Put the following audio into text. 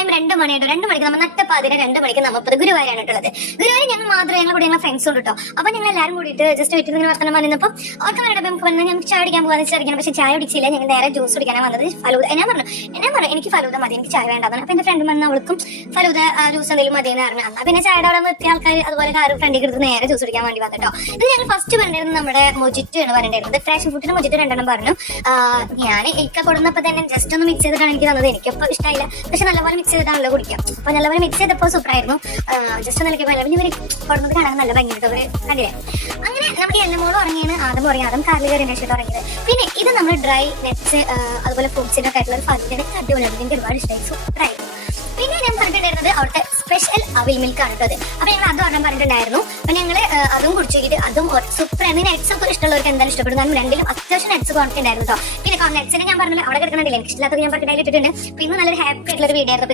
Time 2 മണിയായിട്ട് 2 മണിക്ക് നമ്മൾ നട്ടപ്പാതിര 2 മണിക്ക് നമ്മപ്പത് ഗുരുവായൂരാണ് ഉള്ളത്. ഗുരുവായൂർ ഞങ്ങൾ മാത്രമേ ഞങ്ങൾ കൂടെ ഞങ്ങൾ ഫ്രണ്ട്സ് ഉണ്ട് കേട്ടോ. അപ്പൊ ഞങ്ങൾ എല്ലാവരും കൂടിയിട്ട് ജസ്റ്റ് വീട്ടിൽ നിന്ന് വർത്തനം വന്നപ്പോൾ അവർക്ക് വേണ്ട നമുക്ക് വന്നാൽ ഞങ്ങൾക്ക് ചായ അടിക്കാൻ പോകാൻ വെച്ചിരിക്കണം. പക്ഷെ ചായ കുടിച്ചില്ല, ഞങ്ങൾ നേരെ ജ്യൂസ് കുടിക്കാനാണ് വന്നത്. ഫലൂദ ഞാൻ പറഞ്ഞു എനിക്ക് ഫലൂദ മതി, എനിക്ക് ചായ വേണ്ടാന്ന്. അപ്പൊ എന്റെ ഫ്രണ്ട് വന്ന് അവൾക്കും ഫലൂദ ജ്യൂസ് എന്തെങ്കിലും മതി എന്ന് പറഞ്ഞു. എന്നാൽ പിന്നെ ചായയുടെ അവിടെ എത്തിയ ആൾക്കാർ അതുപോലെ കാറ് ഫ്രണ്ടിൽ എടുത്ത് നേരെ ജ്യൂസ് കുടിക്കാൻ വേണ്ടി വന്നിട്ടോ. ഇത് ഞങ്ങൾ ഫസ്റ്റ് പറഞ്ഞിരുന്നത് നമ്മുടെ മൊജിറ്റ് ആണ് പറഞ്ഞിരുന്നത്. ഫ്രാഷൻ ഫുഡിന് മൊജിറ്റ് 2 പറഞ്ഞു. ഞാൻ എനിക്ക് കൊടുന്നപ്പോൾ തന്നെ ജസ്റ്റ് ഒന്ന് മിക്സ് ചെയ്തിട്ടാണ് എനിക്ക് തന്നത്. എനിക്കപ്പോൾ ഇഷ്ടമായില്ല, പക്ഷെ നല്ലപോലെ മിക്സ് ചെയ്തിട്ടാണല്ലോ കുടിക്കാം. അപ്പൊ നല്ലപോലെ മിക്സ് ചെയ്തപ്പോൾ സൂപ്പറായിരുന്നു. ജസ്റ്റ് ഒന്ന് നിൽക്കുമ്പോൾ പിന്നെ ഇവർ കൊടുന്നത് കാണാൻ നല്ല ഭംഗിയിട്ട് അവർ കണ്ടില്ലേ. അങ്ങനെ നമ്മുടെ എണ്ണമോളും ഉറങ്ങിയാണ്, ആദം കാറിൽ കയറി ഇഷ്ടം ഉറങ്ങിയത്. പിന്നെ ഇത് നമ്മൾ ഡ്രൈ നെറ്റ്സ് അതുപോലെ ഫ്രൂട്ട്സിന്റെ ഒക്കെ ആയിട്ടുള്ള ഒരു ഫലത്തിന്റെ അടിപൊളിയാണ്. എനിക്ക് ഒരുപാട് ഇഷ്ടമായി, സൂപ്പറായിരുന്നു. പിന്നെ ഞാൻ പറഞ്ഞിട്ടുണ്ടായിരുന്നത് അവിടുത്തെ സ്പെഷ്യൽ അവിൽ മിൽക്ക് ആണ് കേട്ടത്. അപ്പൊ ഞങ്ങൾ അത് ഒരെണ്ണം പറഞ്ഞിട്ടുണ്ടായിരുന്നു. അപ്പൊ ഞങ്ങള് അതും കുടിച്ചു നോക്കിയിട്ട് അതും സൂപ്പറാണ്. നെറ്റ്സ് ഒക്കെ ഇഷ്ടമുള്ളവർക്ക് എന്തായാലും ഇഷ്ടപ്പെടും. കാരണം രണ്ടിലും അത്യാവശ്യം നെറ്റ്സ് കുറഞ്ഞിട്ടുണ്ടായിരുന്നു കേട്ടോ. പിന്നെ നെറ്റ്സിനെ ഞാൻ പറഞ്ഞില്ല അവിടെ കിടക്കണില്ല, എനിക്ക് ഇഷ്ടമില്ലാത്തത് ഞാൻ പറഞ്ഞിട്ട് ഇട്ടിട്ടുണ്ട്. പിന്നെ നല്ലൊരു ഹാപ്പി ആയിട്ടുള്ള ഒരു വീഡിയോ ആയിരുന്നു.